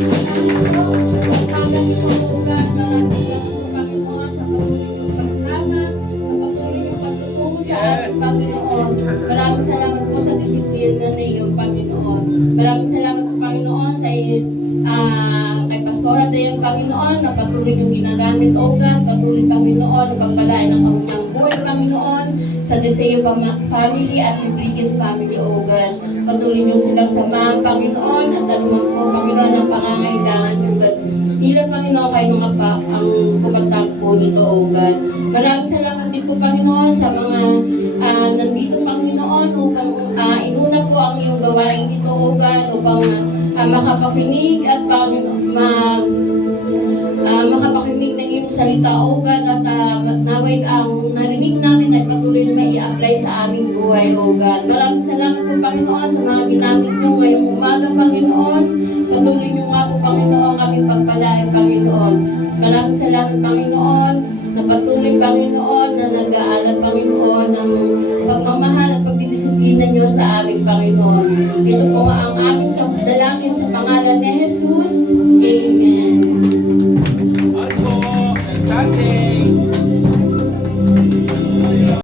Pagtagat ito, God, maraming salamat po, Panginoon, sa patuloy niyong pagsama, sa patuloy niyong pagtuturo sa ating Panginoon. Maraming salamat po sa disiplina na iyong Panginoon. Maraming salamat po, Panginoon, sa kay Pastora Dayang, Panginoon, na patuloy niyong ginagamit, O God, patuloy, Panginoon, ang pagpalain ng kanyang buhay, Panginoon, sa Deseo family at Rodriguez family, O God. Patuloy niyo silang samahan, Panginoon, at anuman po, Panginoon, ang pangangailangan niyo, God. Nila, Panginoon, kayo mga ang kumatak po nito, O God. Maraming salamat din po, Panginoon, sa mga nandito, Panginoon, upang inuna po ang iyong gawain nito, O God, upang makapakinig at makapakinig ng iyong salita, O God, at naway ang narinig namin ay patuloy na i-apply sa aming buhay, O God. Maraming salamat po, Panginoon, sa mga ginamit niyo ngayong umaga, Panginoon. Patuloy niyo nga po, Panginoon, kaming pagpalain, Panginoon. Maraming salamat, Panginoon, na patuloy, Panginoon, na nag-aalab, Panginoon, ng pagmamahal at pagdidisiplina niyo sa aming Panginoon. Ito po nga ang aming dalangin sa pangalan ni Jesus. Amen.